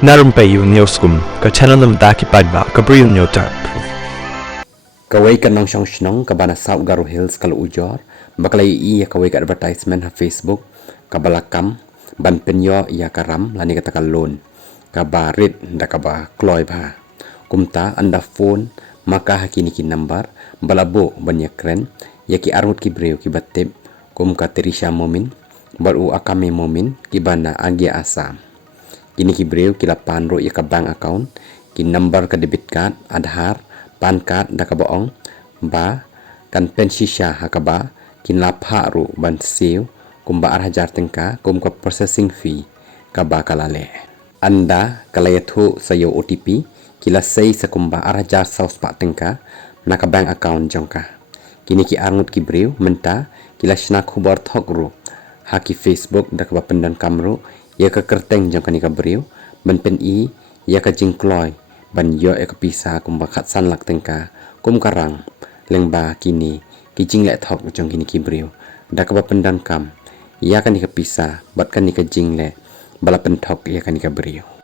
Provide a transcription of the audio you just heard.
Narum payu nioskum ka chananam daki padba ka briu nyotar. Kawai kan nong shong shnong ka bana South Garo Hills kalau ujor bakalai iya kawai ka advertisement ha Facebook ka balakam ban penyo iya karam lani kata kalon ka barit da ka ba kloy ba kumta anda phone maka hakini ki number balabo banya kren yaki armut ki breu ki batep kum ka Terisha momin baru akame momin ki bana agia asam kini ki breu ki lapan ro ya ka bank account ki number ka debit card Aadhaar pan card da ka boong ba kan pensisha hakaba kin lapha ro ban seu kum ba 8,000 tengka kum ka processing fee ka ba kalale anda kalayathu sayo OTP kila sei sa kum ba 8,000 saus pa tengka na ka bank account jongka kini ki arngut ki breu menta kila shna khubar thok ro haki Facebook da ka ba pendan kamro ya ka kerteng jong kani ka breu ban pen i ya ka jingkloy ban yo e ka pisa kum ba khat san lak tengka kum karang lengba kini ki jing le thok jong kini ki breu da ka ba pendan kam ya kani ka pisa bat kani ka jing le bala pen thok ya kani ka breu